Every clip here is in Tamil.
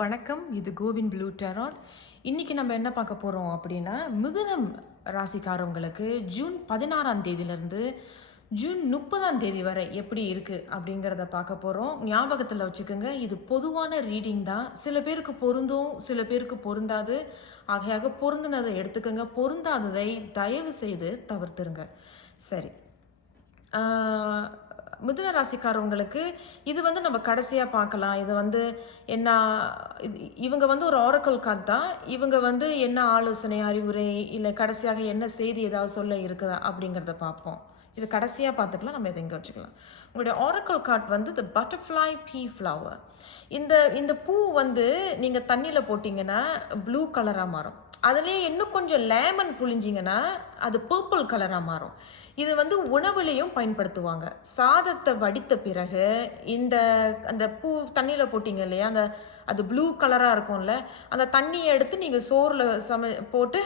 வணக்கம். இது கோவின் ப்ளூ டெரான். இன்றைக்கி நம்ம என்ன பார்க்க போகிறோம் அப்படின்னா மிதுனம் ராசிக்காரவங்களுக்கு ஜூன் பதினாறாம் தேதியிலேருந்து ஜூன் முப்பதாம் தேதி வரை எப்படி இருக்குது அப்படிங்கிறத பார்க்க போகிறோம் ஞாபகத்தில் வச்சுக்கோங்க இது பொதுவான ரீடிங் தான். சில பேருக்கு பொருந்தும் சில பேருக்கு பொருந்தாது. ஆகையாக பொருந்தினதை எடுத்துக்கோங்க. பொருந்தாததை தயவு செய்து தவிர்த்துருங்க. சரி. மிதுன ராசிக்காரவங்களுக்கு இது வந்து நம்ம கடைசியாக பார்க்கலாம். இது வந்து என்ன இது இவங்க வந்து ஒரு ஆரக்கல் கார்டு தான். இவங்க வந்து என்ன ஆலோசனை அறிவுரை இல்லை கடைசியாக என்ன செய்தி ஏதாவது சொல்ல இருக்குதா அப்படிங்கிறத பார்ப்போம். இது கடைசியாக பார்த்துக்கலாம். நம்ம இதை இங்கே வச்சுக்கலாம். உங்களுடைய ஆரக்கல் கார்ட் வந்து த பட்டர்ஃப்ளை பீ ஃப்ளவர் இந்த இந்த பூ வந்து நீங்கள் தண்ணியில் போட்டிங்கன்னா ப்ளூ கலராக மாறும். அதுலேயே இன்னும் கொஞ்சம் லேமன் புழிஞ்சிங்கன்னா அது பர்பிள் கலராக மாறும். இது வந்து உணவுலேயும் பயன்படுத்துவாங்க. சாதத்தை வடித்த பிறகு இந்த அந்த பூ தண்ணியில் போட்டிங்க இல்லையா? அந்த அது ப்ளூ கலராக இருக்கும்ல அந்த தண்ணியை எடுத்து நீங்கள் சோறில் சம போட்டு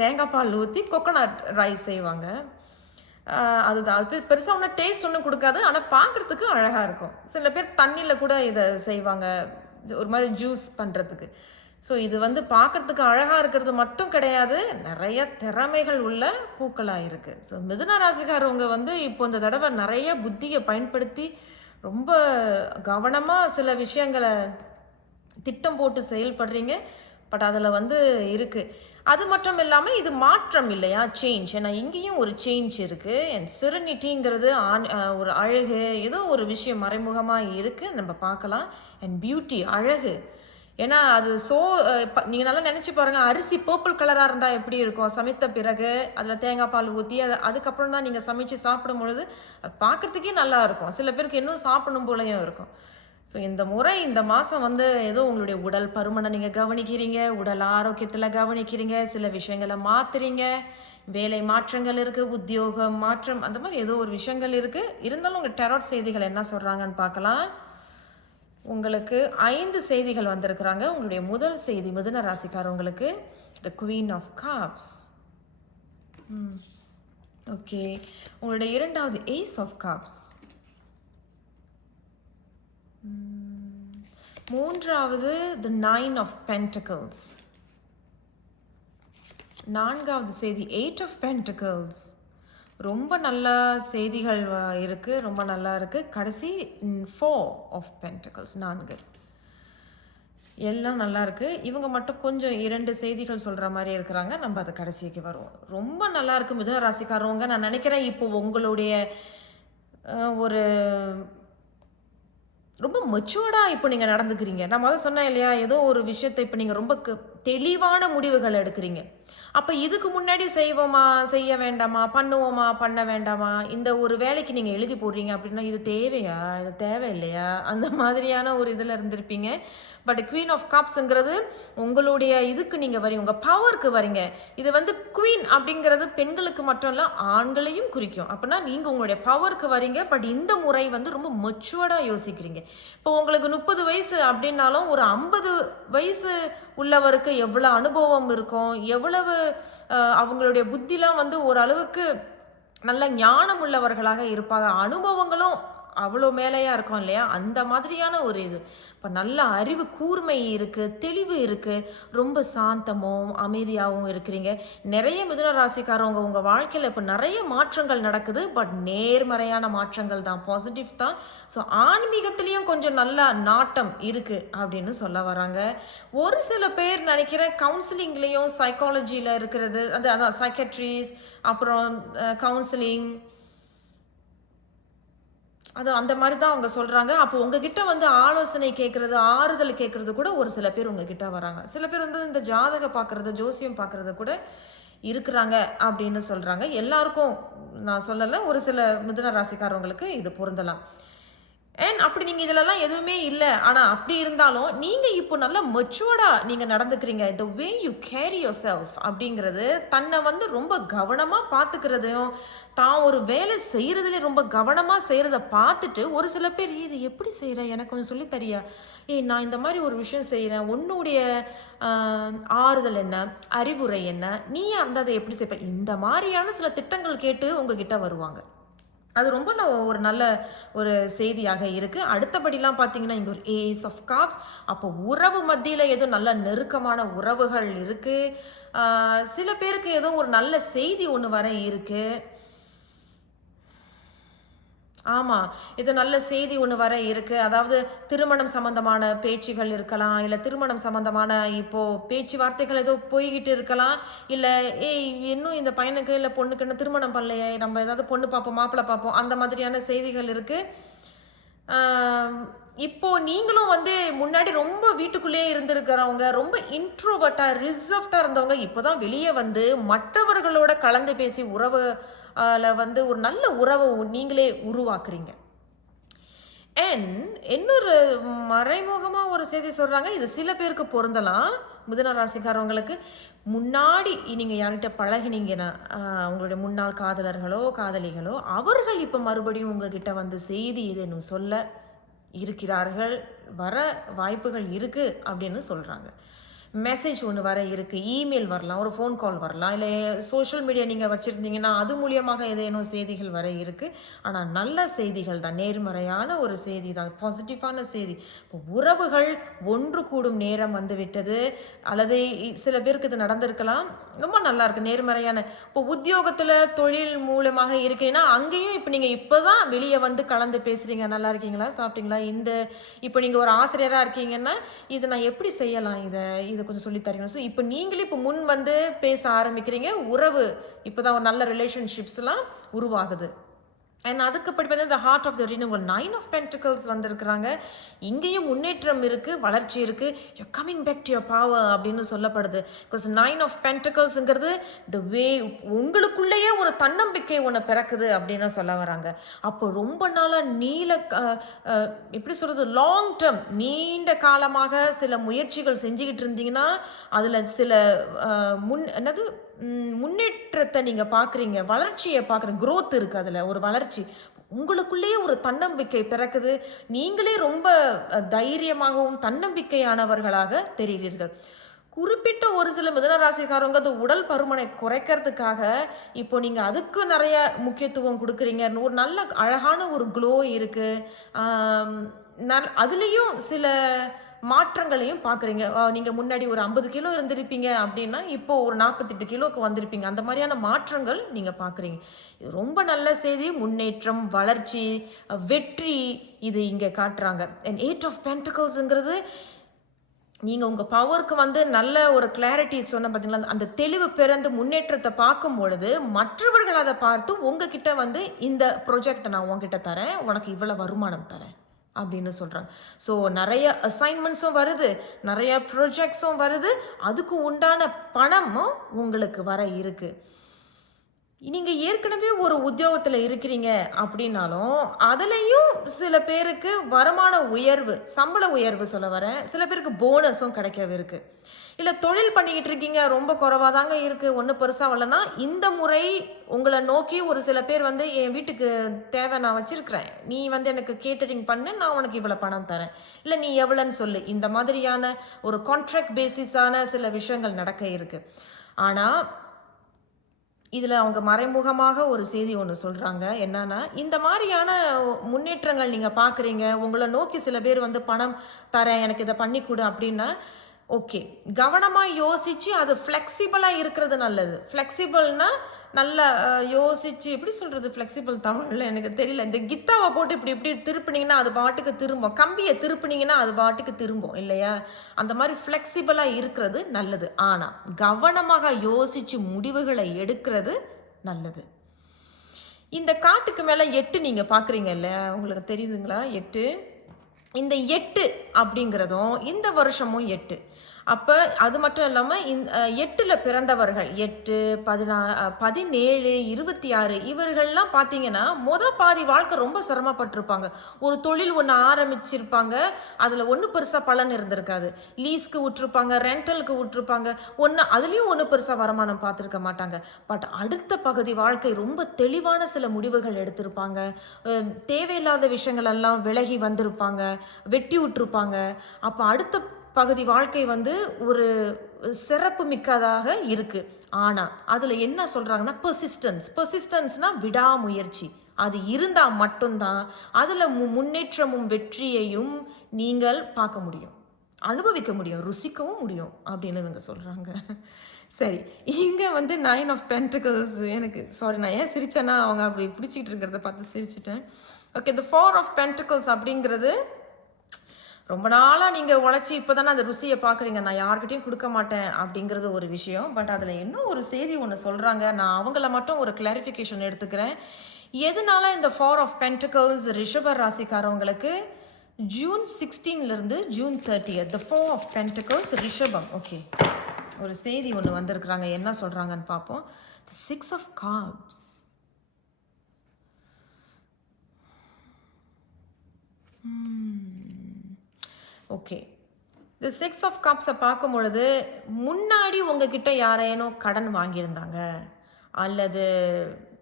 தேங்காய் பால் ஊற்றி கொக்கனட் ரைஸ் செய்வாங்க. அதுதான். அது பெருசாக ஒன்றும் டேஸ்ட் ஒன்றும் கொடுக்காது. ஆனால் பார்க்குறதுக்கு அழகாக இருக்கும். சில பேர் தண்ணியில் கூட இதை செய்வாங்க. ஒரு மாதிரி ஜூஸ் பண்ணுறதுக்கு ஸோ இது வந்து பார்க்குறதுக்கு அழகாக இருக்கிறது மட்டும் கிடையாது. நிறைய திறமைகள் உள்ள பூக்களாக இருக்குது ஸோ மிதுன ராசிக்காரவங்க வந்து இப்போ இந்த தடவை நிறைய புத்தியை பயன்படுத்தி ரொம்ப கவனமாக சில விஷயங்களை திட்டம் போட்டு செயல்படுறீங்க. பட் அதில் வந்து இருக்குது அது மட்டும் இல்லாமல் இது மாற்றம் இல்லையா? சேஞ்ச் ஏன்னா இங்கேயும் ஒரு சேஞ்ச் இருக்குது என் சிறுநிட்டிங்கிறது ஆண் ஒரு அழகு ஏதோ ஒரு விஷயம் மறைமுகமாக இருக்குது நம்ம பார்க்கலாம். அண்ட் பியூட்டி அழகு. ஏன்னா அது சோ நீங்கள் நல்லா நினச்சி பாருங்கள் அரிசி பர்பிள் கலராக இருந்தால் எப்படி இருக்கும்? சமைத்த பிறகு அதில் தேங்காய் பால் ஊற்றி அதை அதுக்கப்புறம் தான் நீங்கள் சமைச்சு சாப்பிடும் பொழுது அது பார்க்குறதுக்கே நல்லா இருக்கும். சில பேருக்கு இன்னும் சாப்பிடணும் போலையும் இருக்கும். ஸோ இந்த முறை இந்த மாதம் வந்து ஏதோ உங்களுடைய உடல் பருமனை நீங்கள் கவனிக்கிறீங்க உடல் ஆரோக்கியத்தில் கவனிக்கிறீங்க சில விஷயங்களை மாற்றுறீங்க வேலை மாற்றங்கள் இருக்குது உத்தியோகம் மாற்றம் அந்த மாதிரி ஏதோ ஒரு விஷயங்கள் இருக்குது இருந்தாலும் உங்கள் டெரோட் செய்திகள் என்ன சொல்கிறாங்கன்னு பார்க்கலாம். உங்களுக்கு ஐந்து செய்திகள் வந்திருக்கிறாங்க. உங்களுடைய முதல் செய்தி மிதுன ராசிக்காரவங்களுக்கு the queen of cups okay உங்களுடைய இரண்டாவது ஏஸ் ஆஃப் காப்ஸ் மூன்றாவது த நைன் ஆஃப் பென்டக்கிள்ஸ் நான்காவது செய்தி எயிட் ஆஃப் பென்டக்கிள்ஸ் ரொம்ப நல்ல செய்திகள் இருக்குது ரொம்ப நல்லா இருக்குது கடைசி ஃபோர் ஆஃப் பென்டக்கிள்ஸ் நான்கு. எல்லாம் நல்லா இருக்குது இவங்க மட்டும் கொஞ்சம் இரண்டு செய்திகள் சொல்கிற மாதிரி இருக்கிறாங்க. நம்ம அது கடைசிக்கு வருவோம். ரொம்ப நல்லா இருக்கு மிதுன ராசிக்காரவங்க. நான் நினைக்கிறேன் இப்போ உங்களுடைய ஒரு ரொம்ப மெச்சுவர்டாக இப்போ நீங்கள் நடந்துக்கிறீங்க. நான் முதல்ல சொன்னேன் இல்லையா? ஏதோ ஒரு விஷயத்தை இப்போ நீங்கள் ரொம்ப தெளிவான முடிவுகள் எடுக்கிறீங்க. அப்போ இதுக்கு முன்னாடி செய்வோமா செய்ய வேண்டாமா பண்ணுவோமா பண்ண வேண்டாமா? இந்த ஒரு வேலைக்கு நீங்கள் எழுதி போடுறீங்க அப்படின்னா இது தேவையா? இது தேவையில்லையா? அந்த மாதிரியான ஒரு இதில் இருந்திருப்பீங்க. பட் குவீன் ஆஃப் கப்ஸுங்கிறது உங்களுடைய இதுக்கு நீங்கள் வரீங்க உங்கள் பவருக்கு வரீங்க. இது வந்து குவீன் அப்படிங்கிறது பெண்களுக்கு மட்டும் இல்லை ஆண்களையும் குறிக்கும். அப்படின்னா நீங்கள் உங்களுடைய பவருக்கு வரீங்க. பட் இந்த முறை வந்து ரொம்ப மெச்சுவர்டாக யோசிக்கிறீங்க. இப்போ உங்களுக்கு முப்பது வயசு அப்படின்னாலும் ஒரு ஐம்பது வயசு உள்ளவருக்கு எவ்வளோ அனுபவம் இருக்கும்? எவ்வளோ எவ்வளவு அவங்களுடைய புத்திலாம் வந்து ஓரளவுக்கு நல்ல ஞானம் உள்ளவர்களாக இருப்பாங்க. அனுபவங்களும் அவ்வளோ மேலேயா இருக்கும் இல்லையா? அந்த மாதிரியான ஒரு இது. இப்போ நல்ல அறிவு கூர்மை இருக்குது தெளிவு இருக்குது ரொம்ப சாந்தமும் அமைதியாகவும் இருக்கிறீங்க. நிறைய மிதுன ராசிக்காரவங்க உங்கள் வாழ்க்கையில் இப்போ நிறைய மாற்றங்கள் நடக்குது. பட் நேர்மறையான மாற்றங்கள் தான். பாசிட்டிவ் தான். ஸோ ஆன்மீகத்திலையும் கொஞ்சம் நல்ல நாட்டம் இருக்குது அப்படின்னு சொல்ல வராங்க. ஒரு சில பேர் நினைக்கிற கவுன்சிலிங்லேயும் சைக்காலஜியில் இருக்கிறது. அது அதான் சைக்கட்ரிஸ் அப்புறம் கவுன்சிலிங் அது அந்த மாதிரி தான் அவங்க சொல்கிறாங்க அப்போ உங்ககிட்ட வந்து ஆலோசனை கேட்குறது ஆறுதல் கேட்குறது கூட ஒரு சில பேர் உங்ககிட்ட வராங்க. சில பேர் வந்து இந்த ஜாதக பார்க்குறது ஜோசியம் பார்க்குறது கூட இருக்கிறாங்க அப்படின்னு சொல்கிறாங்க எல்லாருக்கும் நான் சொல்லலை ஒரு சில மிதுன ராசிக்காரவங்களுக்கு இது பொருந்தலாம். அண்ட் அப்படி நீங்கள் இதிலெல்லாம் எதுவுமே இல்லை. ஆனால் அப்படி இருந்தாலும் நீங்கள் இப்போ நல்ல மெச்சுவர்டாக நீங்கள் நடந்துக்கிறீங்க. The way you carry yourself அப்படிங்கிறது தன்னை வந்து ரொம்ப கவனமாக பார்த்துக்கிறதையும் தான் ஒரு வேலை செய்கிறதுல ரொம்ப கவனமாக செய்கிறத பார்த்துட்டு ஒரு சில பேர் இது எப்படி செய்கிற எனக்கு கொஞ்சம் சொல்லி தெரியா? ஏய் நான் இந்த மாதிரி ஒரு விஷயம் செய்கிறேன் உன்னுடைய ஆறுதல் என்ன? அறிவுரை என்ன? நீ அந்த அதை எப்படி செய்ப்ப? இந்த மாதிரியான சில திட்டங்கள் கேட்டு உங்ககிட்ட வருவாங்க. அது ரொம்ப ஒரு நல்ல ஒரு செய்தியாக இருக்குது அடுத்தபடிலாம் பார்த்தீங்கன்னா இங்கே ஒரு ஏஸ் ஆஃப் காப்ஸ் அப்போ உறவு மத்தியில் ஏதோ நல்ல நெருக்கமான உறவுகள் இருக்குது சில பேருக்கு ஏதோ ஒரு நல்ல செய்தி ஒன்று வர இருக்கு. ஆமாம் இது நல்ல செய்தி ஒன்று வர இருக்குது அதாவது திருமணம் சம்பந்தமான பேச்சுகள் இருக்கலாம் இல்லை திருமணம் சம்பந்தமான இப்போது பேச்சுவார்த்தைகள் ஏதோ போய்கிட்டு இருக்கலாம் இல்லை ஏய் இன்னும் இந்த பையனுக்கு இல்லை பொண்ணுக்கு இன்னும் திருமணம் பண்ணலையே நம்ம ஏதாவது பொண்ணு பார்ப்போம் மாப்பிள்ளை பார்ப்போம் அந்த மாதிரியான செய்திகள் இருக்குது இப்போ நீங்களும் வந்து முன்னாடி ரொம்ப வீட்டுக்குள்ளேயே இருந்திருக்கிறவங்க ரொம்ப இன்ட்ரோவர்ட்டாக ரிசர்வ்டாக இருந்தவங்க இப்போதான் வெளியே வந்து மற்றவர்களோட கலந்து பேசி உறவு அதில் வந்து ஒரு நல்ல உறவை நீங்களே உருவாக்குறீங்க. அண்ட் இன்னொரு மறைமுகமாக ஒரு செய்தி சொல்கிறாங்க இது சில பேருக்கு பொருந்தலாம் மிதுன ராசிக்காரவங்களுக்கு. முன்னாடி நீங்கள் யார்கிட்ட பழகினீங்கன்னா உங்களுடைய முன்னாள் காதலர்களோ காதலிகளோ அவர்கள் இப்போ மறுபடியும் உங்ககிட்ட வந்து செய்தி இதுன்னு சொல்ல இருக்கிறார்கள் வர வாய்ப்புகள் இருக்குது அப்படின்னு சொல்கிறாங்க மெசேஜ் ஒன்று வர இருக்குது இமெயில் வரலாம் ஒரு ஃபோன் கால் வரலாம் இல்லை சோஷியல் மீடியா நீங்கள் வச்சுருந்தீங்கன்னா அது மூலியமாக ஏதேனும் செய்திகள் வர இருக்குது ஆனால் நல்ல செய்திகள் தான் நேர்மறையான ஒரு செய்தி தான் பாசிட்டிவான செய்தி. இப்போ உறவுகள் ஒன்று கூடும் நேரம் வந்து விட்டது அல்லது இ- சில பேருக்கு இது நடந்திருக்கலாம் ரொம்ப நல்லா இருக்குது நேர்மறையான. இப்போ உத்தியோகத்தில் தொழில் மூலமாக இருக்கீங்கன்னா அங்கேயும் இப்போ நீங்கள் இப்போ தான் வெளியே வந்து கலந்து பேசுகிறீங்க நல்லா இருக்கீங்களா சாப்பிட்டீங்களா இந்த இப்போ நீங்கள் ஒரு ஆசிரியராக இருக்கீங்கன்னா இதை நான் எப்படி செய்யலாம் இதை இதை கொஞ்சம் சொல்லித்தரீங்க ஸோ இப்போ நீங்களே இப்போ முன் வந்து பேச ஆரம்பிக்கிறீங்க உறவு இப்போ தான் ஒரு நல்ல ரிலேஷன்ஷிப்ஸ்லாம் உருவாகுது. அண்ட் அதுக்கு படிப்பது இந்த heart of the renewal nine of pentacles வந்திருக்கிறாங்க. இங்கேயும் முன்னேற்றம் இருக்குது வளர்ச்சி இருக்குது you coming back to your power அப்படின்னு சொல்லப்படுது. பிகாஸ் நைன் ஆஃப் பென்டிகல்ஸுங்கிறது த வே உங்களுக்குள்ளேயே ஒரு தன்னம்பிக்கை ஒன்று பிறக்குது அப்படின்னு சொல்ல வராங்க. அப்போ ரொம்ப நாளாக நீல எப்படி சொல்கிறது லாங் டேர்ம் நீண்ட காலமாக சில முயற்சிகள் செஞ்சுக்கிட்டு இருந்தீங்கன்னா அதில் சில முன் என்னது? முன்னேற்றத்தை நீங்கள் பார்க்குறீங்க வளர்ச்சியை பார்க்குறீங்க க்ரோத் இருக்குது அதில் ஒரு வளர்ச்சி. உங்களுக்குள்ளேயே ஒரு தன்னம்பிக்கை பிறக்குது. நீங்களே ரொம்ப தைரியமாகவும் தன்னம்பிக்கையானவர்களாக தெரிகிறீர்கள். குறிப்பிட்ட ஒரு சில மிதனராசிக்காரவங்க அது உடல் பருமனை குறைக்கிறதுக்காக இப்போ நீங்கள் அதுக்கு நிறைய முக்கியத்துவம் கொடுக்குறீங்க. ஒரு நல்ல அழகான ஒரு க்ளோ இருக்குது நல் அதுலேயும் சில மாற்றங்களையும் பார்க்குறீங்க நீங்கள் முன்னாடி ஒரு ஐம்பது கிலோ இருந்திருப்பீங்க அப்படின்னா இப்போ ஒரு நாற்பத்தெட்டு கிலோவுக்கு வந்திருப்பீங்க. அந்த மாதிரியான மாற்றங்கள் நீங்கள் பார்க்குறீங்க இது ரொம்ப நல்ல செய்தி. முன்னேற்றம் வளர்ச்சி வெற்றி இது இங்கே காட்டுறாங்க. அண்ட் எயிட் ஆஃப் பென்டிகல்ஸுங்கிறது நீங்கள் உங்கள் பவருக்கு வந்து நல்ல ஒரு கிளாரிட்டி சொன்ன பார்த்தீங்களா அந்த தெளிவு பிறந்து முன்னேற்றத்தை பார்க்கும் பொழுது மற்றவர்கள் அதை பார்த்து உங்ககிட்ட வந்து இந்த ப்ரொஜெக்டை நான் உங்ககிட்ட தரேன் உனக்கு இவ்வளோ வருமானம் தரேன். அப்படின்னு சொல்கிறாங்க ஸோ நிறைய அசைன்மெண்ட்ஸும் வருது நிறைய ப்ரொஜெக்ட்ஸும் வருது அதுக்கு உண்டான பணமும் உங்களுக்கு வர இருக்குது நீங்கள் ஏற்கனவே ஒரு உத்தியோகத்தில் இருக்கிறீங்க அப்படின்னாலும் அதுலேயும் சில பேருக்கு வருமான உயர்வு சம்பள உயர்வு சொல்ல வரேன். சில பேருக்கு போனஸும் கிடைக்கவே இருக்குது இல்லை தொழில் பண்ணிக்கிட்டு இருக்கீங்க. ரொம்ப குறைவாதாங்க இருக்குது ஒன்றும் பெருசாக வரலன்னா இந்த முறை உங்களை நோக்கி ஒரு சில பேர் வந்து என் வீட்டுக்கு தேவை நான் வச்சுருக்கிறேன். நீ வந்து எனக்கு கேட்டரிங் பண்ணு நான் உனக்கு இவ்வளோ பணம் தரேன். இல்லை நீ எவ்வளோன்னு சொல்லு. இந்த மாதிரியான ஒரு கான்ட்ராக்ட் பேசிஸான சில விஷயங்கள் நடக்க இருக்கு. ஆனால் இதில் அவங்க மறைமுகமாக ஒரு செய்தி ஒன்று சொல்கிறாங்க என்னன்னா இந்த மாதிரியான முன்னேற்றங்கள் நீங்கள் பார்க்குறீங்க உங்களை நோக்கி சில பேர் வந்து பணம் தரேன் எனக்கு இதை பண்ணி கொடு அப்படின்னா ஓகே. கவனமாக யோசித்து அது ஃப்ளெக்சிபிளாக இருக்கிறது நல்லது. ஃப்ளெக்சிபிள்னால் நல்லா யோசித்து எப்படி சொல்கிறது ஃப்ளெக்சிபிள் தமிழில் எனக்கு தெரியல. இந்த கித்தாவை போட்டு இப்படி இப்படி திருப்பினீங்கன்னா அது பாட்டுக்கு திரும்பும். கம்பியை திருப்பினீங்கன்னா அது பாட்டுக்கு திரும்பும் இல்லையா? அந்த மாதிரி ஃப்ளெக்சிபிளாக இருக்கிறது நல்லது. ஆனால் கவனமாக யோசித்து முடிவுகளை எடுக்கிறது நல்லது. இந்த காட்டுக்கு மேலே எட்டு நீங்கள் பார்க்குறீங்கல்ல உங்களுக்கு தெரியுதுங்களா? எட்டு. இந்த எட்டு அப்படிங்கிறதும் இந்த வருஷமும் எட்டு. அப்போ அது மட்டும் இல்லாமல் இந்த எட்டில் பிறந்தவர்கள் எட்டு பதினா பதினேழு இருபத்தி ஆறு இவர்கள்லாம் பார்த்தீங்கன்னா மொதல் பாதி வாழ்க்கை ரொம்ப சிரமப்பட்டிருப்பாங்க. ஒரு தொழில் ஒன்று ஆரம்பிச்சிருப்பாங்க. அதில் ஒன்றும் பெருசாக பலன் இருந்திருக்காது. லீஸ்க்கு விட்டுருப்பாங்க ரெண்டலுக்கு விட்டுருப்பாங்க. ஒன்று அதுலேயும் ஒன்றும் பெருசாக வருமானம் பார்த்துருக்க மாட்டாங்க. பட் அடுத்த பகுதி வாழ்க்கை ரொம்ப தெளிவான சில முடிவுகள் எடுத்திருப்பாங்க. தேவையில்லாத விஷயங்கள் எல்லாம் விலகி வந்திருப்பாங்க. வெட்டி விட்டுருப்பாங்க. அப்போ அடுத்த பகுதி வாழ்க்கை வந்து ஒரு சிறப்பு மிக்கதாக இருக்குது ஆனால் அதில் என்ன சொல்கிறாங்கன்னா பெர்சிஸ்டன்ஸ் பெர்சிஸ்டன்ஸ்னா விடாமுயற்சி. அது இருந்தால் மட்டும்தான் அதில் மு முன்னேற்றமும் வெற்றியையும் நீங்கள் பார்க்க முடியும். அனுபவிக்க முடியும். ருசிக்கவும் முடியும் அப்படின்னு இவங்க சொல்கிறாங்க சரி இங்கே வந்து நைன் ஆஃப் பென்டிகல்ஸ் எனக்கு சாரி நான் ஏன் சிரிச்சேன்னா அவங்க அப்படி பிடிச்சிக்கிட்டு இருக்கிறத பார்த்து சிரிச்சிட்டேன். ஓகே இந்த ஃபோர் ஆஃப் பென்டிகல்ஸ் அப்படிங்கிறது ரொம்ப நாளாக நீங்கள் உழைச்சி இப்போ தானே அந்த ருசியை பார்க்குறீங்க. நான் யார்கிட்டையும் கொடுக்க மாட்டேன் அப்படிங்கிறது ஒரு விஷயம். பட் அதில் இன்னும் ஒரு செய்தி ஒன்று சொல்கிறாங்க நான் அவங்கள மட்டும் ஒரு கிளாரிஃபிகேஷன் எடுத்துக்கிறேன். எதனால இந்த ஃபார் ஆஃப் பென்டிகல்ஸ் ரிஷப ராசிக்காரவங்களுக்கு June சிக்ஸ்டீன்லேருந்து June thirty the four of pentacles ரிஷபம். ஓகே ஒரு செய்தி ஒன்று வந்திருக்கிறாங்க. என்ன சொல்கிறாங்கன்னு பார்ப்போம். சிக்ஸ் ஆஃப் காப்ஸ் ஓகே இந்த சிக்ஸ் ஆஃப் கப்ஸை பார்க்கும் பொழுது முன்னாடி உங்ககிட்ட யாரேனும் கடன் வாங்கியிருந்தாங்க. அல்லது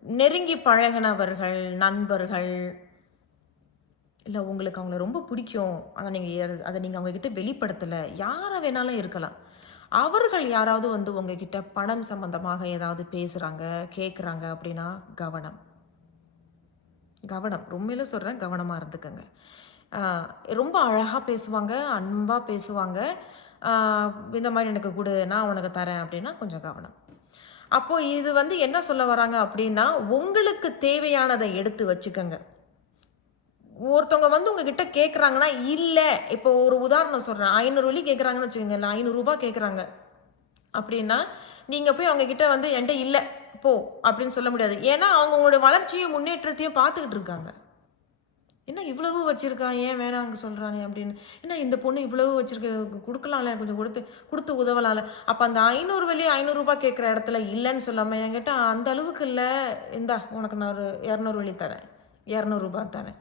நெருங்கி பழகினவர்கள் நண்பர்கள். இல்லை உங்களுக்கு அவங்கள ரொம்ப பிடிக்கும். ஆனால் நீங்கள் அதை நீங்கள் அவங்கக்கிட்ட வெளிப்படுத்தலை. யாரை வேணாலும் இருக்கலாம். அவர்கள் யாராவது வந்து உங்ககிட்ட பணம் சம்பந்தமாக ஏதாவது பேசுகிறாங்க கேட்குறாங்க அப்படின்னா கவனம். கவனம். உண்மையில சொல்கிறேன் கவனமாக இருந்துக்கங்க. ரொம்ப அழகாக பேசுவாங்க அன்பாக பேசுவாங்க. இந்த மாதிரி எனக்கு கொடு நான் உனக்கு தரேன் அப்படின்னா கொஞ்சம் கவனம். அப்போது இது வந்து என்ன சொல்ல வராங்க அப்படின்னா உங்களுக்கு தேவையானதை எடுத்து வச்சுக்கோங்க. ஒருத்தவங்க வந்து உங்ககிட்ட கேட்குறாங்கன்னா இல்லை இப்போ ஒரு உதாரணம் சொல்கிறேன் ஐநூறுவலி கேட்குறாங்கன்னு வச்சுக்கோங்க இல்லை ஐநூறுரூபா கேட்குறாங்க அப்படின்னா நீங்கள் போய் அவங்கக்கிட்ட வந்து என்கிட்ட இல்லை போ அப்படின்னு சொல்ல முடியாது. ஏன்னா அவங்க உங்களுடைய வளர்ச்சியும் முன்னேற்றத்தையும் பார்த்துக்கிட்டு இருக்காங்க. என்ன இவ்வளவு வச்சுருக்கான் ஏன் வேணாங்க சொல்கிறானே அப்படின்னு. என்ன இந்த பொண்ணு இவ்வளவு வச்சுருக்க கொடுக்கலாம்ல கொஞ்சம் கொடுத்து கொடுத்து உதவலாம்ல. அப்போ அந்த ஐநூறு வெளி ஐநூறுரூபா கேட்குற இடத்துல இல்லைன்னு சொல்லாமல் என்கிட்ட அந்த அளவுக்கு இல்லை. இந்தா உனக்கு நான் ஒரு இரநூறு வெளி தரேன். இரநூறுபா தரேன்.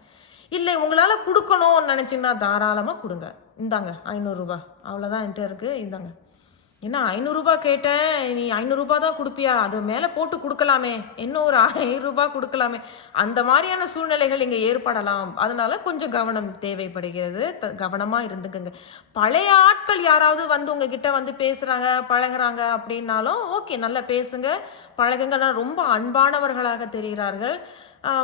இல்லை உங்களால் கொடுக்கணும்னு நினச்சிங்கன்னா தாராளமாக கொடுங்க. இந்தாங்க ஐநூறுரூபா அவ்வளோதான் என்கிட்ட இருக்குது இந்தாங்க. என்ன ஐநூறுரூபா கேட்டேன் நீ ஐநூறுரூபா தான் கொடுப்பியா? அது மேலே போட்டு கொடுக்கலாமே. இன்னும் ஒரு ஆயிரரூபா கொடுக்கலாமே. அந்த மாதிரியான சூழ்நிலைகள் இங்கே ஏற்படலாம். அதனால கொஞ்சம் கவனம் தேவைப்படுகிறது. த கவனமாக இருந்துக்குங்க. பழைய ஆட்கள் யாராவது வந்து உங்ககிட்ட வந்து பேசுகிறாங்க பழகுறாங்க அப்படின்னாலும் ஓகே நல்லா பேசுங்க. பழகுங்க ரொம்ப அன்பானவர்களாக தெரிகிறார்கள்.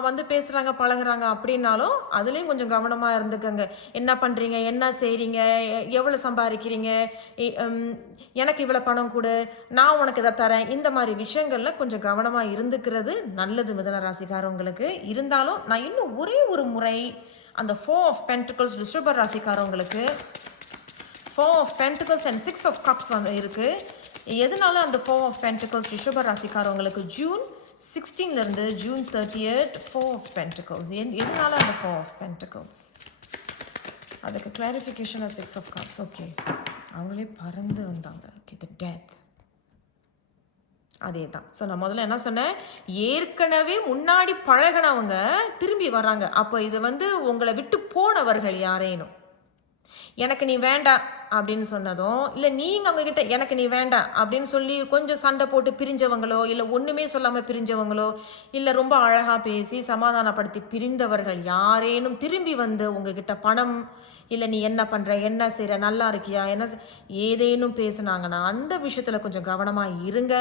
வந்து பேசுகிறாங்க பழகிறாங்க அப்படின்னாலும் அதுலேயும் கொஞ்சம் கவனமாக இருந்துக்கங்க. என்ன பண்ணுறீங்க என்ன செய்கிறீங்க எவ்வளோ சம்பாதிக்கிறீங்க? எனக்கு இவ்வளோ பணம் கொடு நான் உனக்கு இதை தரேன். இந்த மாதிரி விஷயங்களில் கொஞ்சம் கவனமாக இருந்துக்கிறது நல்லது மிதன ராசிக்காரவங்களுக்கு இருந்தாலும் நான் இன்னும் ஒரே ஒரு முறை அந்த ஃபோ ஆஃப் பென்டிகல்ஸ் ரிஷப ராசிக்காரவங்களுக்கு four of pentacles and six of cups வந்து இருக்குது எதனால அந்த ஃபோர் ஆஃப் பென்டிகல்ஸ் ரிஷப ராசிக்காரவங்களுக்கு June சிக்ஸ்டீன்லேருந்து June thirty eight four of pentacles எதனால அந்த ஃபோர் ஆஃப் பென்டிகல்ஸ் அதுக்கு clarification six of cups okay அவங்களே பறந்து வந்தாங்க. ஓகே த டெத் அதே தான் ஸோ நான் முதல்ல என்ன சொன்னேன்? ஏற்கனவே முன்னாடி பழகினவங்க திரும்பி வராங்க அப்போ இது வந்து உங்களை விட்டு போனவர்கள் யாரேனும். எனக்கு நீ வேண்டாம் அப்படின்னு சொன்னதும் இல்லை நீங்கள் அவங்கக்கிட்ட எனக்கு நீ வேண்டாம் அப்படின்னு சொல்லி கொஞ்சம் சண்டை போட்டு பிரிஞ்சவங்களோ இல்லை ஒன்றுமே சொல்லாமல் பிரிஞ்சவங்களோ இல்லை ரொம்ப அழகாக பேசி சமாதானப்படுத்தி பிரிந்தவர்கள் யாரேனும் திரும்பி வந்து உங்ககிட்ட பணம் இல்லை நீ என்ன பண்ணுற என்ன செய்கிற நல்லா இருக்கியா? என்ன ஏதேனும் பேசுனாங்கன்னா அந்த விஷயத்தில் கொஞ்சம் கவனமாக இருங்க.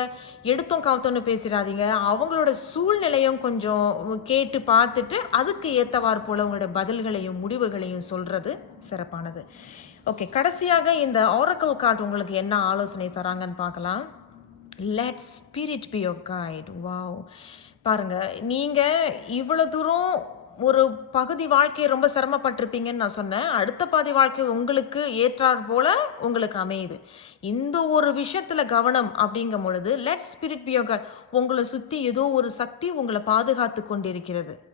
எடுத்தும் கவுத்தோன்னு பேசிடாதீங்க. அவங்களோட சூழ்நிலையும் கொஞ்சம் கேட்டு பார்த்துட்டு அதுக்கு ஏற்றவாறு போல் உங்களோட பதில்களையும் முடிவுகளையும் சொல்கிறது சிறப்பானது. ஓகே கடைசியாக இந்த ஆரக்கல் கார்டு உங்களுக்கு என்ன ஆலோசனை தராங்கன்னு பார்க்கலாம். Let spirit be your guide wow பாருங்கள் நீங்கள் இவ்வளோ தூரம் ஒரு பகுதி வாழ்க்கையை ரொம்ப சிரமப்பட்டிருப்பீங்கன்னு நான் சொன்னேன். அடுத்த பாதி வாழ்க்கை உங்களுக்கு ஏற்றாற் போல உங்களுக்கு அமையுது. இந்த ஒரு விஷயத்தில் கவனம் அப்படிங்கும் பொழுது லெட் ஸ்பிரிட் பி உங்களை சுற்றி ஏதோ ஒரு சக்தி உங்களை பாதுகாத்து கொண்டிருக்கிறது.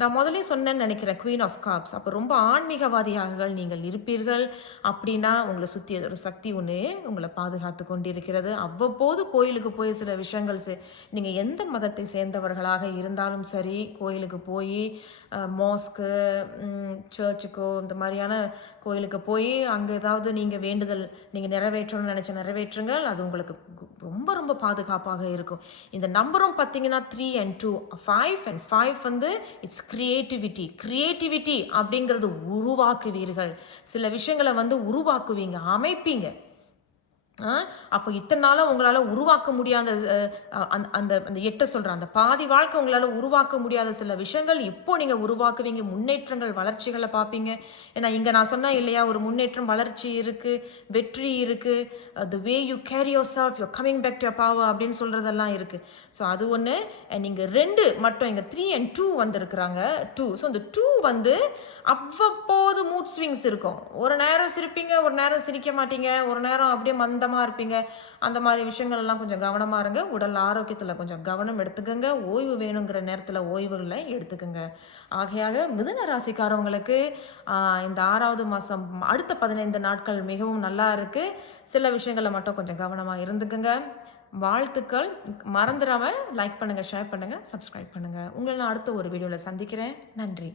நான் முதலே சொன்னேன்னு நினைக்கிறேன் குவீன் ஆஃப் காப்ஸ் அப்போ ரொம்ப ஆன்மீகவாதியாக நீங்கள் இருப்பீர்கள் அப்படின்னா உங்களை சுற்றி ஒரு சக்தி ஒன்று உங்களை பாதுகாத்து கொண்டிருக்கிறது. அவ்வப்போது கோயிலுக்கு போய் சில விஷயங்கள் செ நீங்கள் எந்த மதத்தை சேர்ந்தவர்களாக இருந்தாலும் சரி கோயிலுக்கு போய் மோஸ்க்கு சர்ச்சுக்கோ இந்த மாதிரியான கோயிலுக்கு போய் அங்கே ஏதாவது நீங்கள் வேண்டுதல் நீங்கள் நிறைவேற்றணும்னு நினச்ச நிறைவேற்றுங்கள் அது உங்களுக்கு ரொம்ப ரொம்ப பாதுகாப்பாக இருக்கும். இந்த நம்பரும் பார்த்தீங்கன்னா three and two five and five வந்து இட்ஸ் கிரியேட்டிவிட்டி கிரியேட்டிவிட்டி அப்படிங்கிறது உருவாக்குவீர்கள். சில விஷயங்களை வந்து உருவாக்குவீங்க அமைப்பீங்க. அப்போ இத்தனை நாளாக உங்களால் உருவாக்க முடியாத அந்த அந்த அந்த எட்ட சொல்கிறேன் அந்த பாதி வாழ்க்கை உங்களால் உருவாக்க முடியாத சில விஷயங்கள் இப்போ நீங்கள் உருவாக்குவீங்க. முன்னேற்றங்கள் வளர்ச்சிகளை பார்ப்பீங்க ஏன்னா இங்கே நான் சொன்னேன் இல்லையா ஒரு முன்னேற்றம் வளர்ச்சி இருக்குது வெற்றி இருக்குது the way you carry yourself you coming back to power அப்படின்னு சொல்கிறதெல்லாம் இருக்குது ஸோ அது ஒன்று நீங்கள் ரெண்டு மட்டும் இங்கே த்ரீ அண்ட் டூ வந்திருக்கிறாங்க. டூ ஸோ இந்த டூ வந்து அவ்வப்போ மூட் ஸ்விங்ஸ் இருக்கும். ஒரு நேரம் சிரிப்பீங்க ஒரு நேரம் சிரிக்க மாட்டீங்க ஒரு நேரம் அப்படியே மந்தமாக இருப்பீங்க. அந்த மாதிரி விஷயங்கள் எல்லாம் கொஞ்சம் கவனமாக இருங்க. உடல் ஆரோக்கியத்தில் கொஞ்சம் கவனம் எடுத்துக்கோங்க. ஓய்வு வேணுங்கிற நேரத்தில் ஓய்வுகளை எடுத்துக்கோங்க. ஆகையாக மிதுன ராசிக்காரவங்களுக்கு இந்த ஆறாவது மாதம் அடுத்த பதினைந்து நாட்கள் மிகவும் நல்லா இருக்குது சில விஷயங்களை மட்டும் கொஞ்சம் கவனமாக இருந்துக்குங்க. வாழ்த்துக்கள். மறந்துடாம லைக் பண்ணுங்கள் ஷேர் பண்ணுங்கள் சப்ஸ்கிரைப் பண்ணுங்கள் உங்களை நான் அடுத்த ஒரு வீடியோவில் சந்திக்கிறேன். நன்றி.